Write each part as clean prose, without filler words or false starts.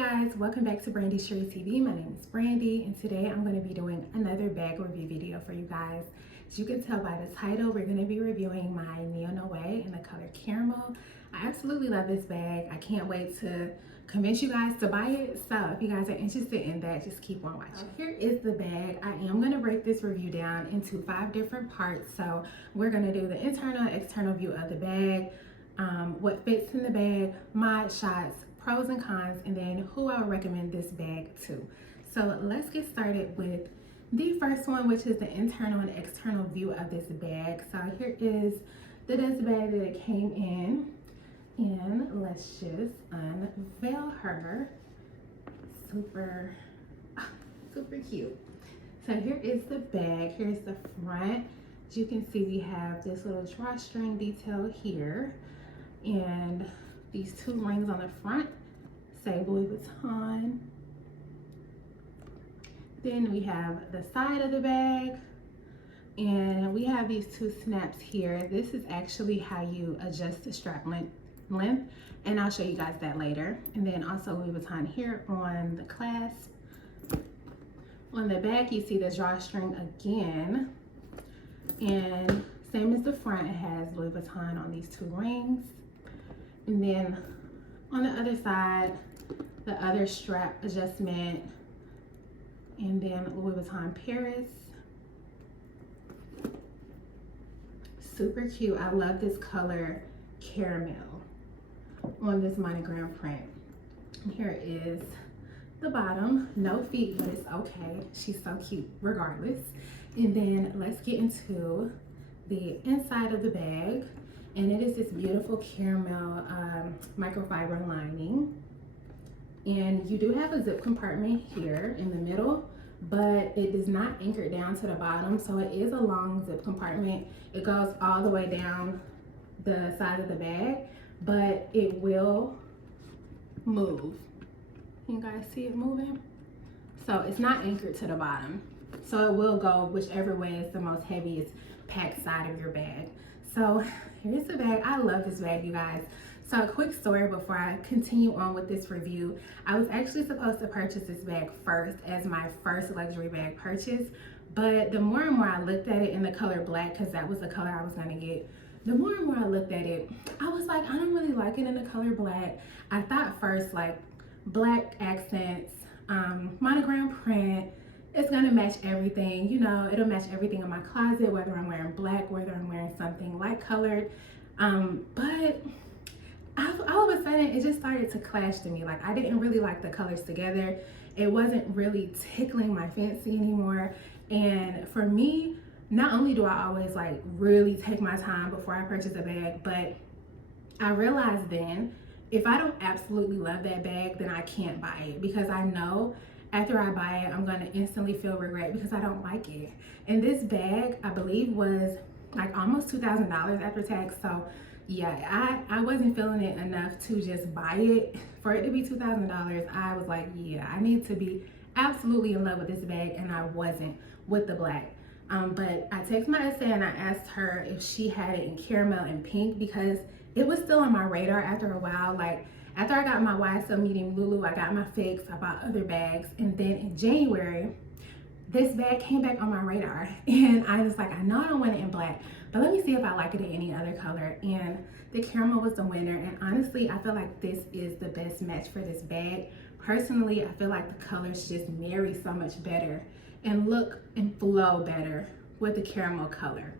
guys, welcome back to Brandy's Sherry TV. My name is Brandy and today I'm going to be doing another bag review video for you guys. As you can tell by the title, we're going to be reviewing my NeoNoe in the color caramel. I absolutely love this bag. I can't wait to convince you guys to buy it. So if you guys are interested in that, just keep on watching. Here is the bag. I am going to break this review down into 5 different parts. So we're going to do the internal and external view of the bag, what fits in the bag, mod shots, pros and cons, and then who I would recommend this bag to. So let's get started with the first one, which is the internal and external view of this bag. So here is the dust bag that it came in, and let's just unveil her. Super cute. So here is the bag. Here's the front. As you can see, we have this little drawstring detail here, and these 2 rings on the front say Louis Vuitton. Then we have the side of the bag, and we have these 2 snaps here. This is actually how you adjust the strap length, and I'll show you guys that later. And then also Louis Vuitton here on the clasp. On the back, you see the drawstring again, and same as the front, it has Louis Vuitton on these 2 rings. And then on the other side, the other strap adjustment, and then Louis Vuitton Paris. Super cute. I love this color caramel on this monogram print. Here is the bottom. No feet, but it's okay. She's so cute regardless. And then let's get into the inside of the bag. And it is this beautiful caramel microfiber lining. And you do have a zip compartment here in the middle, but it does not anchor down to the bottom. So it is a long zip compartment. It goes all the way down the side of the bag, but it will move. Can you guys see it moving? So it's not anchored to the bottom. So it will go whichever way is the most heaviest packed side of your bag. So here's the bag. I love this bag, you guys. So a quick story before I continue on with this review. I was actually supposed to purchase this bag first as my first luxury bag purchase, but the more and more I looked at it in the color black, because that was the color I was gonna get, the more and more I looked at it, I was like, I don't really like it in the color black. I thought first, like, black accents, monogram print, it's gonna match everything, you know, it'll match everything in my closet, whether I'm wearing black, whether I'm wearing something light colored. But all of a sudden it just started to clash to me. Like, I didn't really like the colors together. It wasn't really tickling my fancy anymore. And for me, not only do I always like really take my time before I purchase a bag, but I realized then if I don't absolutely love that bag, then I can't buy it, because I know after I buy it, I'm gonna instantly feel regret because I don't like it. And this bag, I believe, was like almost $2,000 after tax. So yeah, I wasn't feeling it enough to just buy it. For it to be $2,000, I was like, yeah, I need to be absolutely in love with this bag, and I wasn't with the black. But I texted my essay and I asked her if she had it in caramel and pink, because it was still on my radar after a while. Like, after I got my YSL medium Lulu, I got my fix, I bought other bags, and then in January, this bag came back on my radar, and I was like, I know I don't want it in black, but let me see if I like it in any other color. And the caramel was the winner, and honestly, I feel like this is the best match for this bag. Personally, I feel like the colors just marry so much better and look and flow better with the caramel color.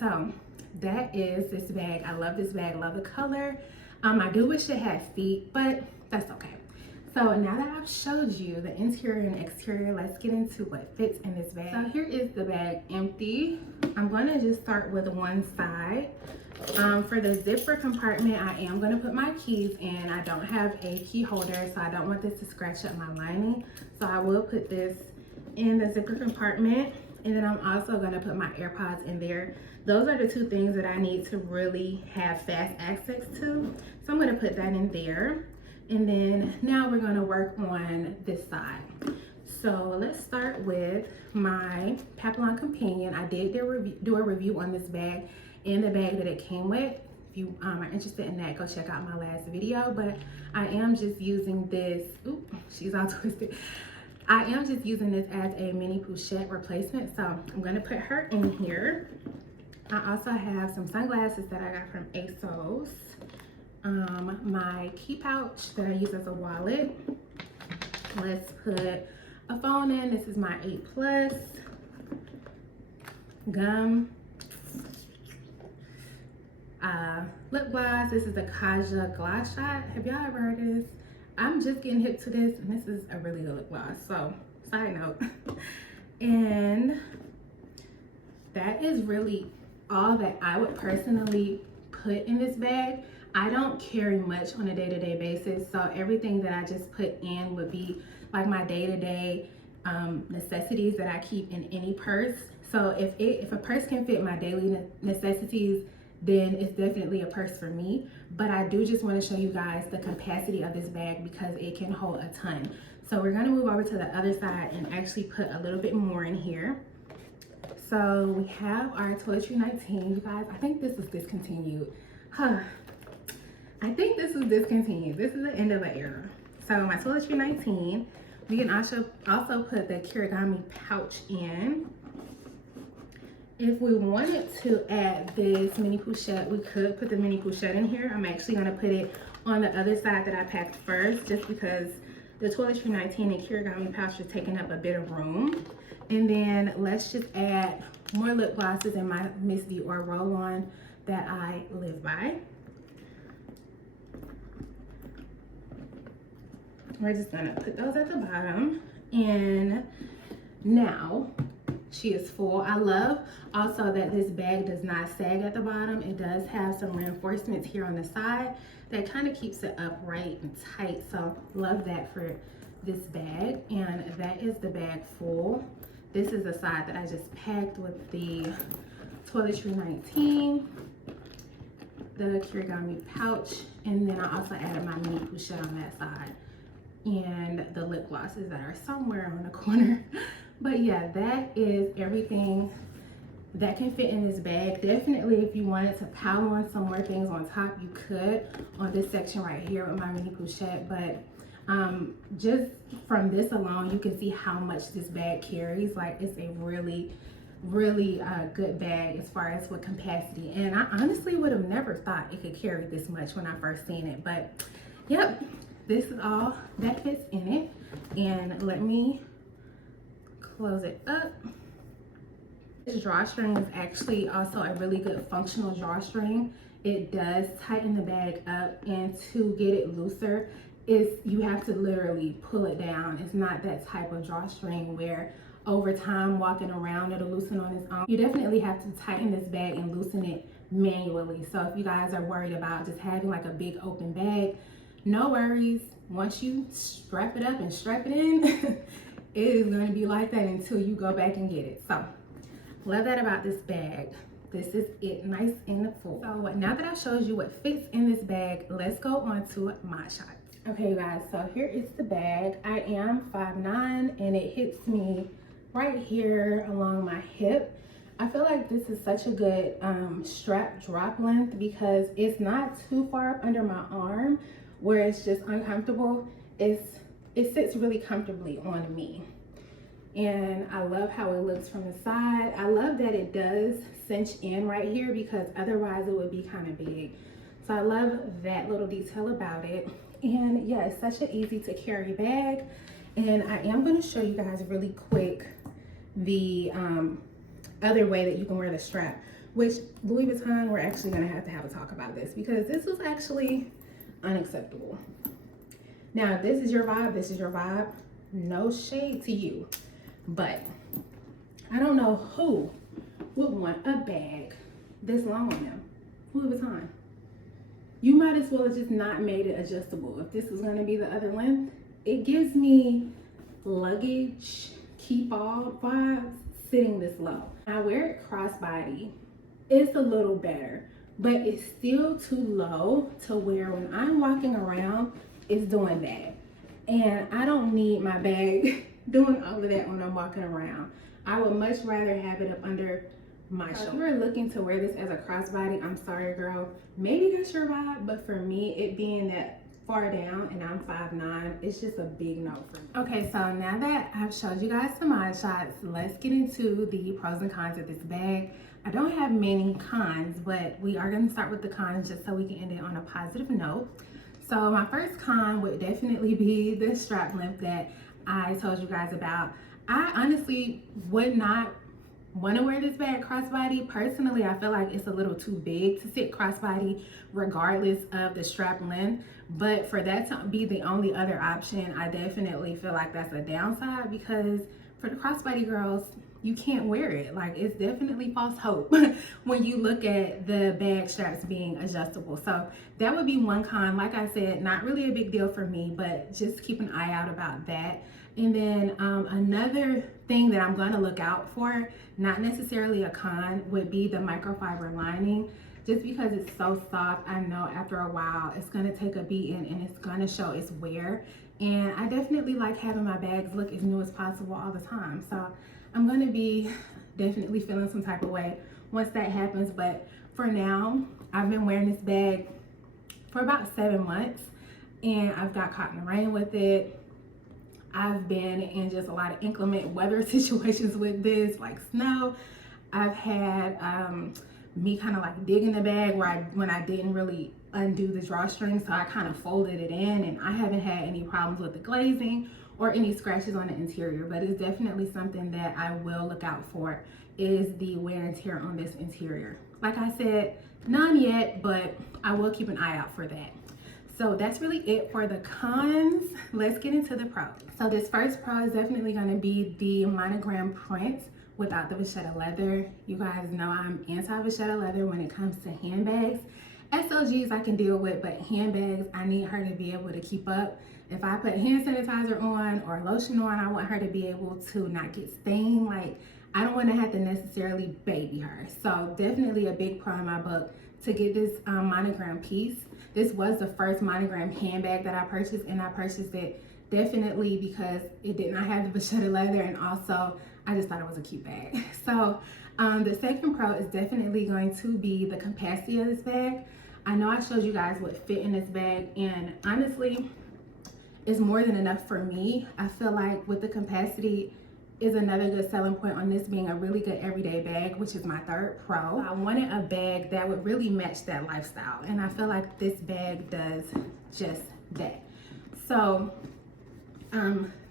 So that is this bag. I love this bag, love the color. I do wish it had feet, but that's okay. So now that I've showed you the interior and exterior, let's get into what fits in this bag. So here is the bag empty. I'm gonna just start with one side. For the zipper compartment, I am gonna put my keys in. I don't have a key holder, so I don't want this to scratch up my lining. So I will put this in the zipper compartment. And then I'm also gonna put my AirPods in there. Those are the 2 things that I need to really have fast access to. So I'm gonna put that in there. And then now we're gonna work on this side. So let's start with my Papillon Companion. I did do a review on this bag and the bag that it came with. you are interested in that, go check out my last video. But I am just using this, oop, she's all twisted. I am just using this as a mini pochette replacement. So I'm gonna put her in here. I also have some sunglasses that I got from ASOS. My key pouch that I use as a wallet. Let's put a phone in. This is my 8 Plus. Gum. Lip gloss. This is the Kaja Gloss Shot. Have y'all ever heard of this? I'm just getting hip to this, and this is a really good lip gloss. So, side note. And that is really all that I would personally put in this bag. I don't carry much on a day-to-day basis, so everything that I just put in would be like my day-to-day necessities that I keep in any purse. So if a purse can fit my daily necessities, then it's definitely a purse for me. But I do just want to show you guys the capacity of this bag because it can hold a ton. So we're going to move over to the other side and actually put a little bit more in here. So we have our Toiletry 19. You guys, I think this is discontinued. I think this is discontinued. This is the end of an era. So my Toiletry 19. We can also put the Kirigami pouch in. If we wanted to add this mini pochette, we could put the mini pochette in here. I'm actually going to put it on the other side that I packed first, just because the Toiletry 19 and Kirigami pouch are taking up a bit of room. And then let's just add more lip glosses in my Miss Dior roll-on that I live by. We're just gonna put those at the bottom. And now she is full. I love also that this bag does not sag at the bottom. It does have some reinforcements here on the side that kind of keeps it upright and tight. So love that for this bag. And that is the bag full. This is the side that I just packed with the Toiletry 19, the Kirigami pouch, and then I also added my mini pochette on that side, and the lip glosses that are somewhere on the corner. But yeah, that is everything that can fit in this bag. Definitely, if you wanted to pile on some more things on top, you could on this section right here with my mini pochette. But just from this alone, you can see how much this bag carries. Like, it's a really good bag as far as with capacity. And I honestly would have never thought it could carry this much when I first seen it. But yep, this is all that fits in it. And let me close it up. This drawstring is actually also a really good functional drawstring. It does tighten the bag up, and to get it looser, you have to literally pull it down. It's not that type of drawstring where over time walking around it'll loosen on its own. You definitely have to tighten this bag and loosen it manually. So if you guys are worried about just having like a big open bag, no worries. Once you strap it up and strap it in, it is going to be like that until you go back and get it. So love that about this bag. This is it, nice and full. So now that I showed you what fits in this bag, let's go on to my shots. Okay, you guys, so here is the bag. I am 5'9", and it hits me right here along my hip. I feel like this is such a good strap drop length because it's not too far up under my arm where it's just uncomfortable. It sits really comfortably on me. And I love how it looks from the side. I love that it does cinch in right here because otherwise it would be kind of big. So I love that little detail about it. And yeah, it's such an easy to carry bag. And I am going to show you guys really quick the other way that you can wear the strap, which Louis Vuitton, we're actually going to have a talk about this because this was actually unacceptable. Now, if this is your vibe, this is your vibe. No shade to you, but I don't know who would want a bag this long on them. Louis Vuitton. You might as well have just not made it adjustable. If this is going to be the other length, it gives me luggage, keep all vibes sitting this low. I wear it crossbody. It's a little better, but it's still too low to where when I'm walking around, it's doing that. And I don't need my bag doing all of that when I'm walking around. I would much rather have it up under my shoulder. If you're looking to wear this as a crossbody, I'm sorry girl, maybe that's your vibe, but for me, it being that far down and I'm 5'9", it's just a big no for me. Okay, so now that I've showed you guys some eye shots, let's get into the pros and cons of this bag. I don't have many cons, but we are going to start with the cons just so we can end it on a positive note. So my first con would definitely be the strap length that I told you guys about. I honestly would not want to wear this bag crossbody. Personally, I feel like it's a little too big to sit crossbody regardless of the strap length. But for that to be the only other option, I definitely feel like that's a downside, because for the crossbody girls, you can't wear it. Like, it's definitely false hope when you look at the bag straps being adjustable. So that would be one con. Like I said, not really a big deal for me, but just keep an eye out about that. And then another thing that I'm going to look out for, not necessarily a con, would be the microfiber lining. Just because it's so soft, I know after a while it's going to take a beating and it's going to show its wear. And I definitely like having my bags look as new as possible all the time. So I'm going to be definitely feeling some type of way once that happens. But for now, I've been wearing this bag for about 7 months and I've got caught in the rain with it. I've been in just a lot of inclement weather situations with this, like snow. I've had me kind of like digging the bag when I didn't really undo the drawstring, so I kind of folded it in, and I haven't had any problems with the glazing or any scratches on the interior. But it's definitely something that I will look out for, is the wear and tear on this interior. Like I said, none yet, but I will keep an eye out for that. So that's really it for the cons. Let's get into the pros. So this first pro is definitely going to be the monogram print without the vachetta leather. You guys know I'm anti-vachetta leather when it comes to handbags. SLGs I can deal with, but handbags, I need her to be able to keep up. If I put hand sanitizer on or lotion on, I want her to be able to not get stained. Like, I don't want to have to necessarily baby her. So definitely a big pro in my book to get this monogram piece. This was the first monogram handbag that I purchased, and I purchased it definitely because it did not have the vachetta leather, and also I just thought it was a cute bag. So the second pro is definitely going to be the capacity of this bag. I know I showed you guys what fit in this bag, and honestly, it's more than enough for me. I feel like with the capacity is another good selling point on this being a really good everyday bag, which is my third pro. I wanted a bag that would really match that lifestyle, and I feel like this bag does just that. So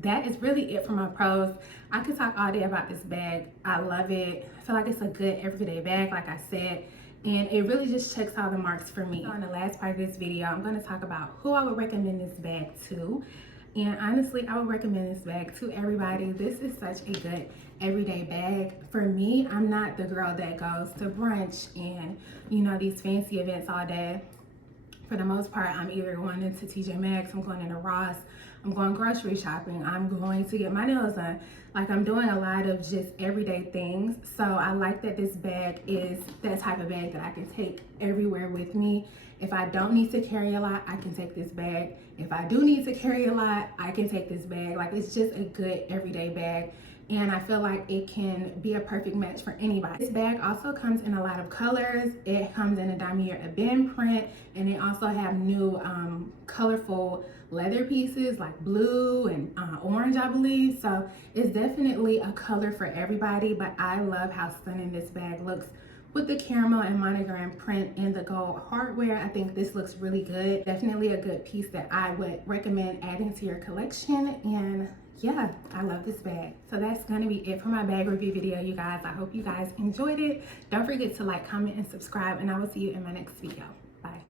that is really it for my pros. I could talk all day about this bag. I love it. I feel like it's a good everyday bag, like I said, and it really just checks all the marks for me. So in the last part of this video, I'm going to talk about who I would recommend this bag to. And honestly, I would recommend this bag to everybody. This is such a good everyday bag. For me, I'm not the girl that goes to brunch and, you know, these fancy events all day. For the most part, I'm either going into TJ Maxx, I'm going into Ross, I'm going grocery shopping, I'm going to get my nails done. Like, I'm doing a lot of just everyday things. So I like that this bag is that type of bag that I can take everywhere with me. If I don't need to carry a lot, I can take this bag. If I do need to carry a lot, I can take this bag. Like, it's just a good everyday bag. And I feel like it can be a perfect match for anybody. This bag also comes in a lot of colors. It comes in a damier ebene print, and they also have new colorful leather pieces like blue and orange, I believe. So it's definitely a color for everybody, but I love how stunning this bag looks with the caramel and monogram print and the gold hardware. I think this looks really good. Definitely a good piece that I would recommend adding to your collection. And yeah, I love this bag. So that's gonna be it for my bag review video, you guys. I hope you guys enjoyed it. Don't forget to like, comment, and subscribe, and I will see you in my next video. Bye.